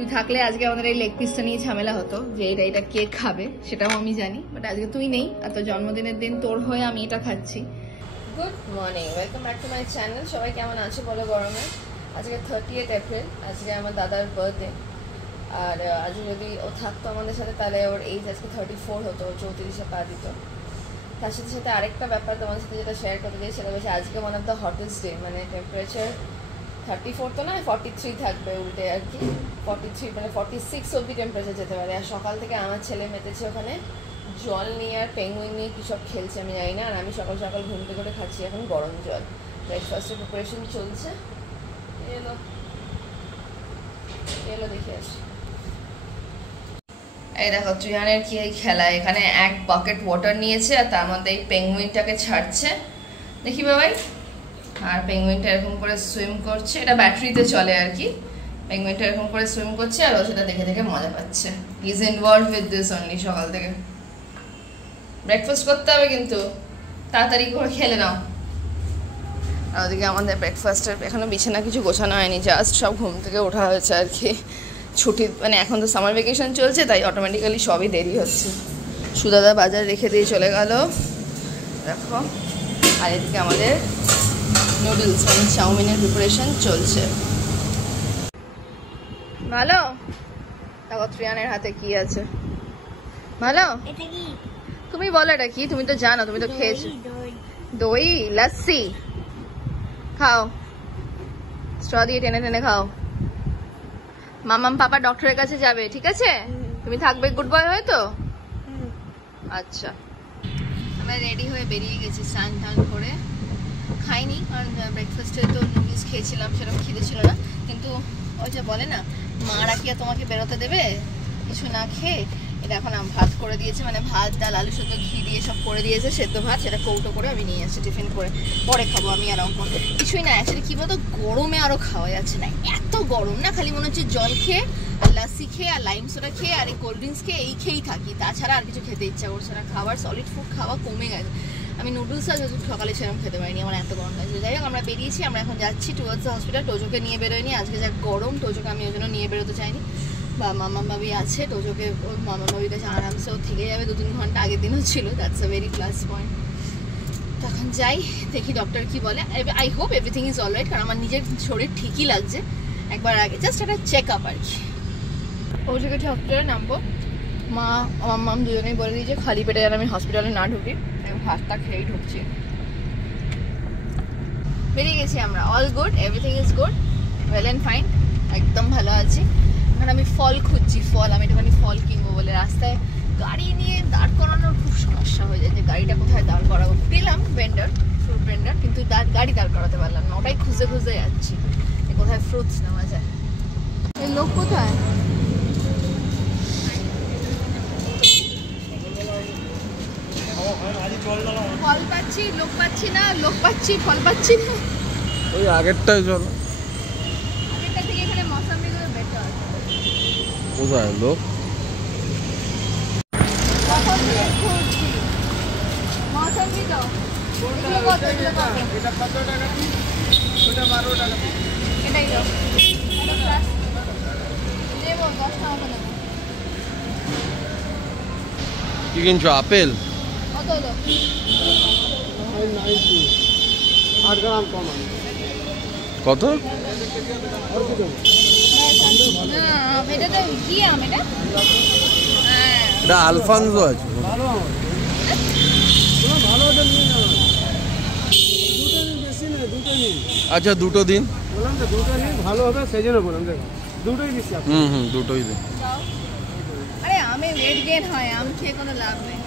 তুই থাকলে আজকে আমাদের এই লেগ পিসটা নিয়ে ঝামেলা হতো যে এটা কে খাবে, সেটাও আমি জানি, বাট আজকে তুই নেই আর তোর জন্মদিনের দিন তোর হয়ে আমি এটা খাচ্ছি। Good morning, welcome back to my channel. সবাই কেমন আছো বলো গরমে? আজকে 30th এপ্রিল, আজকে আমার দাদার বার্থডে। আর আজকে যদি ও থাকতো আমাদের সাথে তাহলে ওর এইজ আজকে 34 হতো, 34-এ পা দিত। তার সাথে সাথে আরেকটা ব্যাপার তোমাদের সাথে যেটা শেয়ার করতে চাই, সেটা হচ্ছে আজকে one of the hottest day, মানে টেম্পারেচার 34 তো না 43 থাকবে উল্টে আর কি, 43 মানে 46 অব্দি টেম্পারেচার যেতে পারে। আর সকাল থেকে আমার ছেলে মেতেছে ওখানে জল নিয়ে আর পেঙ্গুইন নিয়ে কী সব খেলছে আমি জানি না। আর আমি সকাল সকাল ঘুম থেকে করে খাচ্ছি এখন গরম জল। ব্রেকফাস্টের প্রিপারেশন চলছে। এলো দেখে আসি। এই দেখো ত্রিয়ানের কি এই খেলা, এখানে এক বাকেট ওয়াটার নিয়েছে আর তার মধ্যে এই পেঙ্গুইনটাকে ছাড়ছে, দেখি বাবাই। আর পেঙ্গুইনটা এরকম করে সুইম করছে, এটা ব্যাটারিতে চলে আর কি। পেঙ্গুইনটা এরকম করে সুইম করছে আর ও সেটা দেখে দেখে মজা পাচ্ছে। He is involved with this only. সকাল থেকে ব্রেকফাস্ট করতে হবে কিন্তু তাড়াতাড়ি করে খেলে নাও। আর ওদিকে আমাদের ব্রেকফাস্টের এখনো বিছানা কিছু গোছানো হয়নি, জাস্ট সব ঘুম থেকে ওঠা হয়েছে আর কি। ছুটি মানে এখন তো সামার ভ্যাকেশন চলছে, তাই অটোমেটিক্যালি সবই দেরি হচ্ছে। সুদাদা বাজার রেখে দিয়ে চলে গেল দেখো। আর এদিকে আমাদের নুডলস মানে চাউমিনের প্রিপারেশন চলছে। ভালো দেখো ত্রিয়ানের হাতে কি আছে। ভালো, তুমি বলো এটা কি? তুমি তো জানো, তুমি তো খেয়েছো। দই লস্যি খাও, স্ট্র দিয়ে টেনে টেনে খাও। মামাম পাপা ডক্টরের কাছে যাবে, ঠিক আছে? তুমি থাকবে গুড বয় হয়ে তো? আচ্ছা, আমরা রেডি হয়ে বেরিয়ে গেছি স্নান টান করে। খাইনি কারণ ব্রেকফাস্টে তো নুডলস খেয়েছিলাম, সেরকম খিদে ছিল না। কিন্তু ওই যে বলে না মারা কি আর তোমাকে বেরোতে দেবে কিছু না খেয়ে। এটা এখন ভাত করে দিয়েছে, মানে ভাত ডাল আলু সেদ্ধ ঘি দিয়ে সব করে দিয়েছে, সেদ্ধ ভাত। সেটা কৌটো করে আমি নিয়ে আসছি টিফিন করে, পরে খাবো আমি আর অঙ্কন। কিছুই না অ্যাকচুয়ালি কী বলতো, গরমে আরও খাওয়া যাচ্ছে না, এত গরম না। খালি মনে হচ্ছে জল খেয়ে লাসি খেয়ে আর লাইম সোডা খেয়ে আর এই কোল্ড ড্রিঙ্কস খেয়ে এই খেয়েই থাকি, তাছাড়া আর কিছু খেতে ইচ্ছা করছে না। খাবার সলিড ফুড খাওয়া কমে গেছে। আমি নুডলস আর সকালে সেরকম খেতে পারিনি, আমার এত গরম লাগছে। যাই হোক আমরা বেরিয়েছি, আমরা এখন যাচ্ছি টুয়ার্ডস দ্য হসপিটাল। টোজোকে নিয়ে বেরোয়নি আজকে, যা গরম টোজোকে আমি ওই জন্য নিয়ে বেরোতে চাইনি। বা মামা বাবি আছে, টোজোকে ওর মামা বাবির কাছে আরামসেও থেকে যাবে 2-3 ঘন্টা। আগের দিনও ছিল, that's a very plus point. তখন যাই দেখি ডক্টর কি বলে। I hope everything is alright, কারণ আমার নিজের শরীর ঠিকই লাগছে। একবার আগে জাস্ট একটা চেক আপ আর কি। টোজোকে হসপিটালে নামবো, মা আমার মাম দুজনেই বলে দিয়েছে খালি পেটে যেন আমি হসপিটালে না ঢুকি। ভাতটা খেয়েই ঢুকছি। বেরিয়ে গেছি আমরা, all good, everything is good, well and fine, একদম ভালো আছি। এখন আমি ফল খুঁজছি, আমি একটুখানি ফল কিনবো বলে। রাস্তায় গাড়ি নিয়ে দাঁড় করানোর খুব সমস্যা হয়ে যায়, যে গাড়িটা কোথায় দাঁড় করাবো। পেলাম ফ্রুট ভেন্ডার, কিন্তু গাড়ি দাঁড় করাতে পারলাম না। ওটাই খুঁজে খুঁজে যাচ্ছি কোথায় ফ্রুটস নেওয়া যায়। এই লোক কোথায়? ফল পাচ্ছি, লোক পাচ্ছি না, লোক পাচ্ছি, ফল পাচ্ছি না। ওই আগেরটাই চলো, আগেরটা থেকে এখানে মৌসাম্বিগুলো বেটার। কোথায় লোক? মৌসাম্বি তো এগুলো কত? এটা কত টাকা? ওটা 12 টাকা। এটাই দাও, নেবো 10 টাকা করে নেবো। কি কিনছো? আপেল কত হলো? 8 গ্রাম কম। কত? এটা তো কি আম? এটা এটা আলফানজো আছে। ভালো ভালো নিয়ে নাও, দুটো নিন, বেশি না, দুটো নিন। আচ্ছা দুটো দিন। বললাম তো দুটো নিন, ভালো হবে সেই জন্য বললাম। দেখো দুটোই দিচ্ছি। দুটোই দিন। আরে আমে ওয়েট গেইন হয়, আম খেয়ে কোনো লাভ নেই।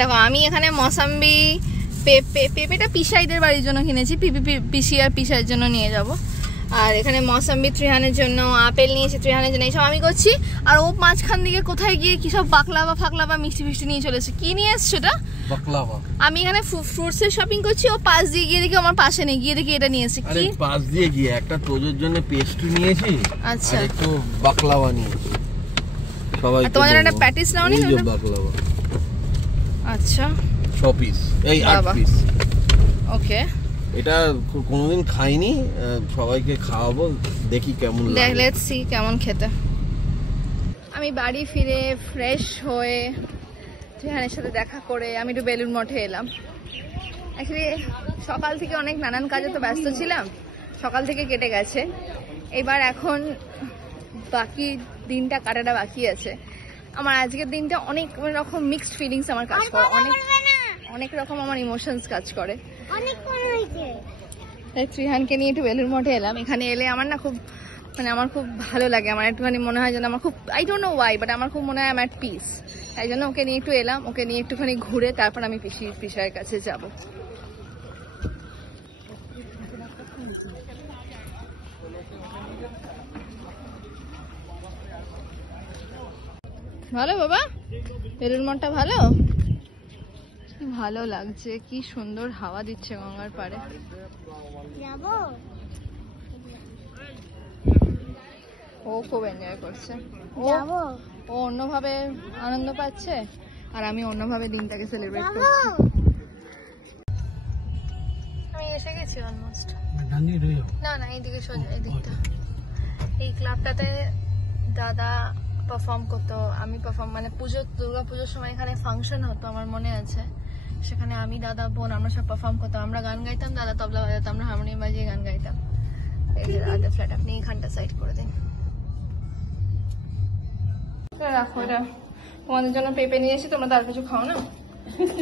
দেখো আমি এখানে মৌসাম্বি, পেঁপেটা পিসাইদের বাড়ির জন্য কিনেছি, পিসি আর পিসাইয়ের জন্য নিয়ে যাব। আর এখানে মৌসাম্বি ত্রিহানের জন্য, আপেল নিয়েছি ত্রিহানের জন্য, এইসব আমি করছি। আর ও মাঝখান দিকে কোথায় গিয়ে কি সব ফাকলাবা মিষ্টি ফিষ্টি নিয়ে চলেছে। কি নিয়ে এসছো এটা? বাকলাওয়া। আমি এখানে ফ্রুটস এর শপিং করছি, ও পাশ দিয়ে গিয়ে দেখি আমার পাশে নেই, গিয়ে দেখি এটা নিয়েছে। আরে পাশ দিয়ে গিয়ে একটা টোজোর জন্য পেস্ট্রি নিয়েছি, আচ্ছা, আর একটু বাকলাওয়া নিয়েছি সবাই। তোমার জন্য একটা প্যাটিস নাওনি? বাকলাওয়া আচ্ছা 6 পিস, এই 8 পিস। ওকে, এটা কোনোদিন খাইনি, সবাইকে খাওয়াবো, দেখি কেমন লাগে। লেটস সি কেমন খেতে। আমি বাড়ি ফিরে ফ্রেশ হয়ে ত্রিহানের সাথে দেখা করে আমি একটু বেলুড় মঠে এলাম। অ্যাকচুয়ালি সকাল থেকে অনেক নানান কাজে তো ব্যস্ত ছিলাম, সকাল থেকে কেটে গেছে। এবার এখন বাকি দিনটা কাটাটা বাকি আছে। আমার আজকের দিনটা অনেক রকম মিক্সড ফিলিংস আমার কাজ করে, অনেক রকম আমার ইমোশনস কাজ করে। ত্রিহানকে নিয়ে একটু বেলুড় মঠে এলাম। এখানে এলে আমার না খুব আমার খুব ভালো লাগে। আমার একটুখানি মনে হয় যেন আমার খুব, I don't know Y, but আমার খুব মনে হয় আই এম অ্যাট পিস। তাই জন্য ওকে নিয়ে একটু এলাম, ওকে নিয়ে একটুখানি ঘুরে তারপর আমি পিসার কাছে যাব। ভালো বাবা, বেলুড় মঠটা ভালো, ভালো লাগছে, কি সুন্দর হাওয়া দিচ্ছে গঙ্গার পাড়ে। ও খুব এনজয় করছে, ও অন্যভাবে আনন্দ পাচ্ছে আর আমি অন্যভাবে দিনটাকে সেলিব্রেট করছি। আমি এসে গেছি অলমোস্ট। না না, এইদিকে সোজা, এই দিকটা। এই ক্লাবটাতে দাদা পারফর্ম করতো, আমি পারফর্ম দুর্গা পুজোর সময় এখানে ফাংশন হতো, আমার মনে আছে। সেখানে আমি, দাদা, বোন আমরা সব পারফর্ম করতাম। আমরা গান গাইতাম, দাদা তবলা বাজাতাম, আমরা হারমোনিয়াম বাজিয়ে গান গাইতাম। এই যে দাদার ফ্ল্যাট, আপনি এইখানটা সাইড করে দিন। রাখো, এটা তোমাদের জন্য পেঁপে নিয়ে এসে, তোমরা তো আর কিছু খাও না।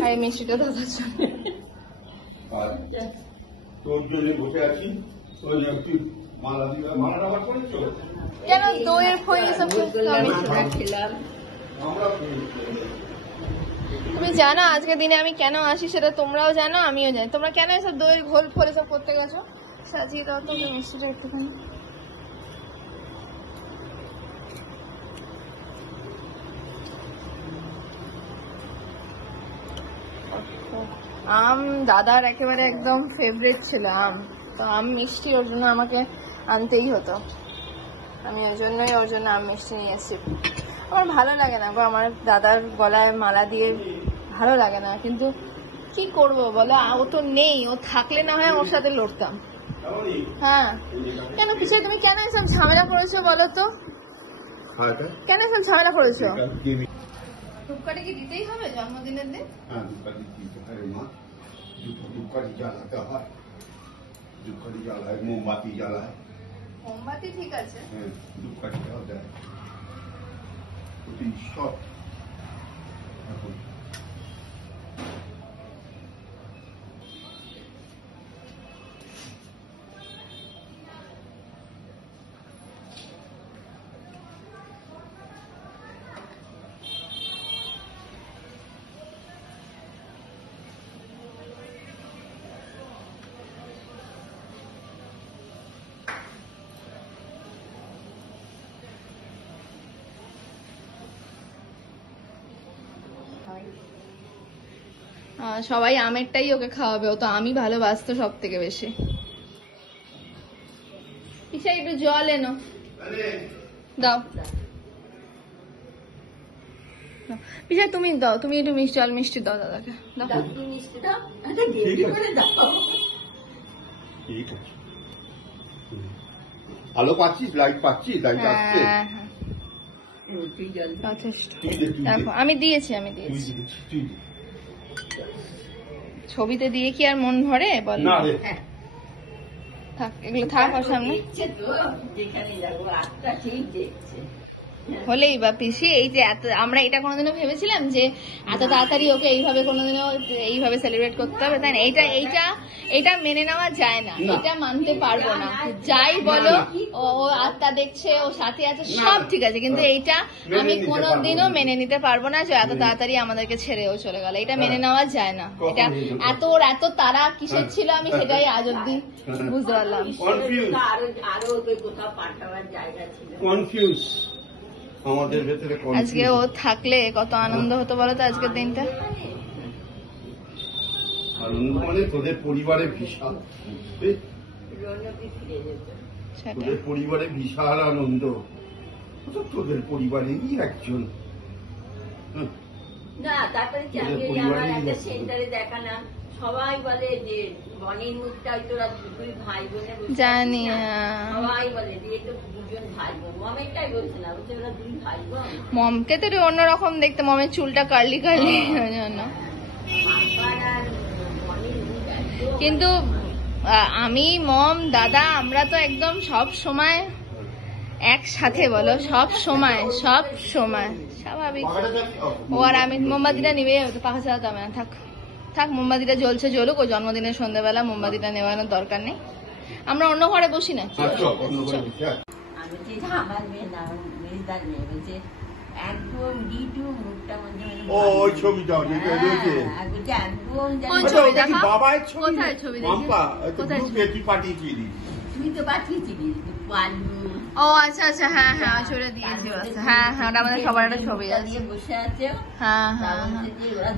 আর এই মিষ্টিটা দাদার জন্য। কেন দইয়ের ফল এসব? তুমি জানো আজকের দিনে আমি কেন আসি, সেটা তোমরাও জানো, আমিও জানি। তোমরা কেন এসব দইয়ের ঘোল ফল এসব করতে গেছো? সাজিয়ে দাও তো মিষ্টিটা একটুখানি। আম দাদার একেবারে একদম ফেভারিট ছিল আম, তো আম মিষ্টি ওর জন্য আমাকে আনতেই হতো। আমি ওই জন্যই ওর জন্য আম মিষ্টি নিয়ে এসেছি। আমার ভালো লাগে না গো, আমার দাদার গলায় মালা দিয়ে ভালো লাগে না, কিন্তু কি করব বলো, ও তো নেই। ও থাকলে না হয় ওর সাথে লড়তাম। হ্যাঁ, কেন কিছু তুমি কেন এসব ঝামেলা করেছো বলো তো? কেন এসব ঝামেলা করেছো? ধূপকাঠি কি দিতেই হবে জন্মদিনের দিন? হ্যাঁ, ধূপকাঠি দিতে হয় মা। ধূপকাঠি জ্বালাতে হয়, ধূপকাঠি জ্বালায়, মোমবাতি জ্বালায়। মোমবাতি ঠিক আছে, হ্যাঁ, ধূপকাঠিটাও দেয়। সব এখন সবাই আমেরটাই ওকে খাওয়াবে, ও তো আমি ভালোবাসতো সব থেকে বেশি। পিসা একটু জল এনো, দাও। পিসা তুমি দাও, তুমি একটু জল মিষ্টি দাও দাদাকে, দাও। ঠিক আছে। আলো পাচ্ছিস, লাইট পাচ্ছিস, লাইট আসছে। দেখো আমি দিয়েছি, ছবিতে দিয়ে কি আর মন ভরে বল? থাক, এগুলো থাক ওর সামনে। হলেই বা পিসি, এই যে এত আমরা এটা কোনোদিনও ভেবেছিলাম যে এত তাড়াতাড়ি ওকে এইভাবে কোনোদিনও এইভাবে সেলিব্রেট করতে হবে, তাই না? এটা মেনে নেওয়া যায় না, এটা মানতে পারবো না। যাই বলো, ও আত্মা দেখছে, ও সাথে আছে, সব ঠিক আছে, কিন্তু এইটা আমি কোনোদিনও মেনে নিতে পারবো না যে এত তাড়াতাড়ি আমাদেরকে ছেড়েও চলে গেল। এটা মেনে নেওয়া যায় না। এটা এত তারা কিসের ছিল, আমি সেটাই আজ অব্দি বুঝতে পারলাম। কনফিউজ আমাদের ভেতরে। আজকে ও থাকলে কত আনন্দ হতো বলো তো আজকের দিনটা। আনন্দ মানে তোদের পরিবারে বিশাল, তোদের পরিবারে বিশাল আনন্দ। তোদের পরিবারেরই একজন। না, তারপরে সেন্টারে দেখালাম, সবাই বলে যে বনির মুখটা তোরা দুই ভাই বোনে জানি সবাই বলে যে তো দুজন ভাই বোন মমেরটাই বলছে না, বলছে ওরা দুই ভাই বোন। মমকে তো অন্যরকম দেখতে, মমের চুলটা কার্লি কার্লি জন্য। কিন্তু আমি মম দাদা আমরা তো একদম সব সময় একসাথে, বলো সব সময় স্বাভাবিক। ও আর আমি মোমবাতিটা নিবে, পাখা চালাতে হবে না, থাক থাক মোমবাতিটা জ্বলছে জ্বলুক, ও জন্মদিনের সন্ধ্যাবেলা মোমবাতিটা নেওয়ানোর দরকার নেই, আমরা অন্য ঘরে বসি না। আমি যে আমার মেয়ে না, মেজদার মেয়ে বলছে একদম ডিটু মুখটা মধ্যে ওই ছবিটা রয়েছে কোন ছবি দেখা? বাবার ছবি, কোথায় ছবি দেখি? মাম্পা কোথায় ছবি? তুই পাঠিয়েছিলি, তুই তো পাঠিয়েছিলি পালু। ও আচ্ছা আচ্ছা, হ্যাঁ হ্যাঁ ছবিটা দিয়েছি, হ্যাঁ হ্যাঁ ওটা আমাদের সবার একটা ছবি আছে। নিয়ে বসে আছে। হ্যাঁ হ্যাঁ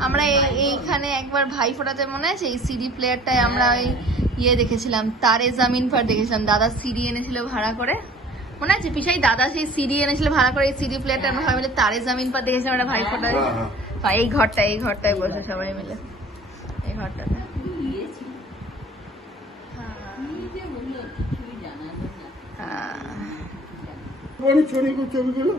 আমরা এইখানে একবার ভাই ফোটাতে মনে আছে, এই সিডি প্লেয়ারটায় আমরা ওই ইয়ে দেখেছিলাম, তারে জামিন পার দেখেছিলাম, দাদা সিডি এনেছিল ভাড়া করে, মনে আছে পিসাই? দাদা সেই সিডি এনেছিল ভাড়া করে, এই সিডি প্লেয়ারটা আমরা সবাই মিলে তারে জামিন পার দেখেছিলাম একটা ভাই ফোটায়। এই ঘরটায় বসে সবাই মিলে, এই ঘরটাতে। ছবিগুলো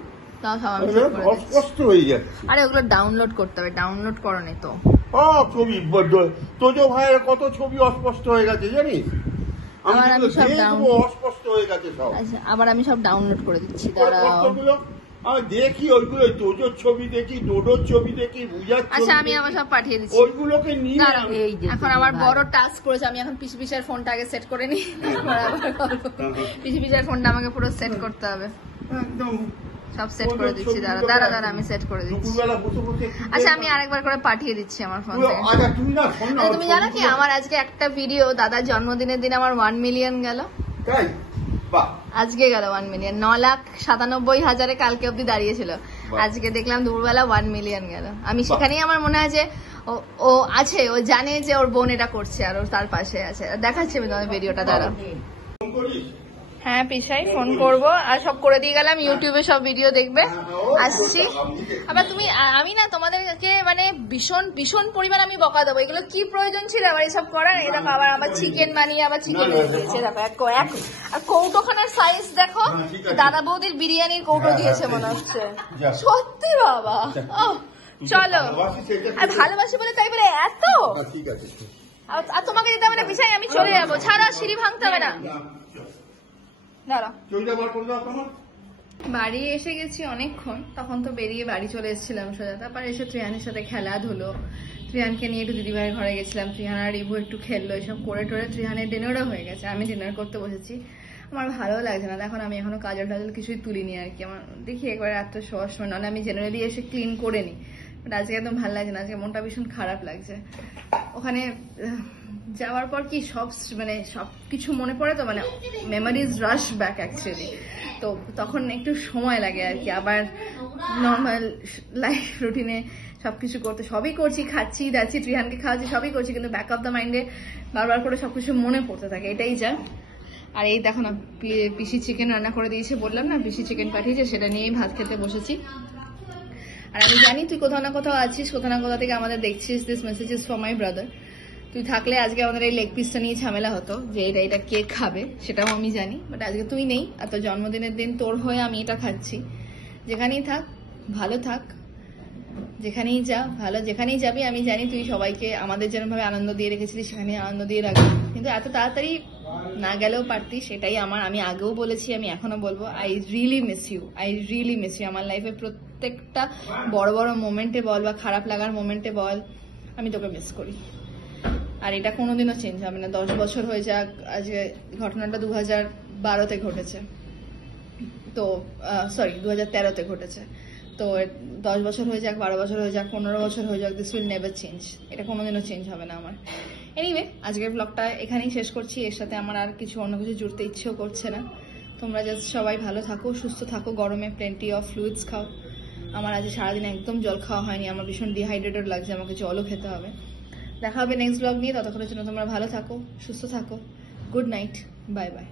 তাও সব আমি ঠিক করে দিচ্ছি। অস্পষ্ট হয়ে যাচ্ছে। আরে ওগুলো ডাউনলোড করতে হবে, ডাউনলোড করো নি তো। ছবি তোজো ভাইয়ের কত ছবি অস্পষ্ট হয়ে গেছে জানিস, আমি আবার আমি সব দেখবো অস্পষ্ট হয়ে গেছে সব। আচ্ছা আবার আমি সব ডাউনলোড করে দিচ্ছি, দাঁড়াও। কতগুলো আমি দেখি, ওইগুলো তোজোর ছবি দেখি, ডোডোর ছবি দেখি, বুঝার ছবি আচ্ছা আমি দেখি, আবার সব পাঠিয়ে দিচ্ছি। ওইগুলোকে নিয়ে দাঁড়াও, আমি এখন আমার বড় টাস্ক করেছে, আমি এখন পিসি পিসার ফোনটা আগে সেট করে নিই, পিসি পিসার ফোনটা আমাকে পুরো সেট করতে হবে, একদম সব সেট করে দিচ্ছি। দাঁড়া আমি সেট করে দিচ্ছি। দুপুরবেলা বসে বসে আচ্ছা আমি আরেকবার করে পাঠিয়ে দিচ্ছি আমার ফোন থেকে। আচ্ছা তুমি না শোন না, আচ্ছা, তুমি জানো কি আমার আজকে একটা ভিডিও, দাদার জন্মদিনের দিন আমার 1 মিলিয়ন গেল, তাই বাহ, আজকে গেল 1 মিলিয়ন। 9,97,000 কালকে অব্দি দাঁড়িয়েছিল, আজকে দেখলাম দুপুরবেলা 1 মিলিয়ন গেল। আমি সেখানেই আমার মনে হয় যে ও আছে, ও জানে যে ওর বোন এটা করছে আর ওর তার পাশে আছে। দেখাচ্ছি আমি তোমাদের ভিডিওটা, দাঁড়াও। ফোন করিস? হ্যাঁ পিসাই ফোন করব, আর সব করে দিয়ে গেলাম, ইউটিউবে সব ভিডিও দেখবে। আসছি আবার তুমি, আমি না তোমাদেরকে মানে ভীষণ ভীষণ পরিমাণ আমি বকা দেবো, এগুলো কি প্রয়োজন ছিল আমার এসব করার? এরকম আবার চিকেন বানিয়ে আবার চিকেন দিয়েছে, দেখো আর কৌটোখানার সাইজ দেখো, দাদা বৌদির বিরিয়ানির কৌটো দিয়েছে মনে হচ্ছে, সত্যি বাবা। চলো, আর ভালোবাসি বলে তাই বলে এত, ঠিক আছে, আর তোমাকে দিতে হবে না পিসাই, আমি চলে যাবো, ছাড়া সিঁড়ি ভাঙতে হবে না। বাড়ি এসে গেছি অনেকক্ষণ, তখন তো বেরিয়ে বাড়ি চলে এসেছিলাম সোজা, তারপর এসে ত্রিহানের সাথে খেলাধুলো, ত্রিহানকে নিয়ে একটু দিদিভাইয়ের ঘরে গেছিলাম, ত্রিহান আর রিভু একটু খেললো, এসব করে টোরে ত্রিহানের ডিনারও হয়ে গেছে, আমি ডিনার করতে বসেছি। আমার ভালো লাগছে না, এখন আমি এখনো কাজল টাজল কিছুই তুলিনি আর কি, আমার দেখি একবার এত সহজ সময়, নাহলে আমি জেনারেলি এসে ক্লিন করে নিই, বাট আজকে একদম ভালো লাগছে না, আজকে মনটা ভীষণ খারাপ লাগছে। ওখানে যাওয়ার পর কি সব কিছু মনে পড়ে, তো মানে মেমোরিজ রাশ ব্যাক অ্যাকচুয়ালি, তো তখন একটু সময় লাগে আর কি, আবার নর্মাল লাইফ রুটিনে সবকিছু করতে, সবই করছি, খাচ্ছি দাচ্ছি, ত্রিহানকে খাওয়াচ্ছি, সবই করছি, কিন্তু ব্যাক অফ দ্য মাইন্ডে বারবার করে সবকিছু মনে পড়তে থাকে, এটাই যা। আর এই দেখো না, পিসি চিকেন রান্না করে দিয়েছে, বললাম না পিসি চিকেন পাঠিয়েছে, সেটা নিয়েই ভাত খেতে বসেছি। আর আমি জানি তুই কোথাও না কোথাও আছিস, কোথাও না কোথাও থেকে আমাদের দেখছিস, this message is for my brother. তুই থাকলে আজকে আমাদের এই লেগ পিসটা নিয়ে ঝামেলা হতো, যে এটা কে খাবে, সেটাও আমি জানি, বাট আজকে তুই নেই, আর তোর জন্মদিনের দিন তোর হয়ে আমি এটা খাচ্ছি। যেখানেই থাক ভালো থাক, যেখানেই যা ভালো, যেখানেই যাবি আমি জানি তুই সবাইকে আমাদের যেরকম ভাবে আনন্দ দিয়ে রেখেছিলি সেখানে আনন্দ দিয়ে রাখবি, কিন্তু এত তাড়াতাড়ি না গেলেও পারতি, সেটাই আমি আগেও বলেছি, আমি এখনো বলবো, আই রিয়েলি মিস ইউ। আমার লাইফে প্রত্যেকটা বড় বড় মোমেন্টে বল বা খারাপ লাগার মোমেন্টে বল, আমি তোকে মিস করি, আর এটা কোনোদিনও চেঞ্জ হবে না। 10 বছর হয়ে যাক, আজকে ঘটনাটা 2012-তে ঘটেছে, তো সরি 2013-তে ঘটেছে, তো 10 বছর হয়ে যাক, 12 বছর হয়ে যাক, 15 বছর হয়ে যাক, দিস উইল নেভার চেঞ্জ, এটা কোনোদিনও চেঞ্জ হবে না আমার। এনিওয়ে আজকের ব্লগটা এখানেই শেষ করছি, এর সাথে আমার আর অন্য কিছু জুড়তে ইচ্ছেও করছে না। তোমরা জাস্ট সবাই ভালো থাকো, সুস্থ থাকো, গরমে প্লেন্টি অফ ফ্লুইডস খাও। আমার আজ সারাদিন একদম জল খাওয়া হয়নি, আমার ভীষণ ডিহাইড্রেটেড লাগছে, আমাকে জলও খেতে হবে। দেখা হবে নেক্সট ব্লগ নিয়ে, ততক্ষণের জন্য তোমরা ভালো থাকো, সুস্থ থাকো, গুড নাইট, বাই বাই।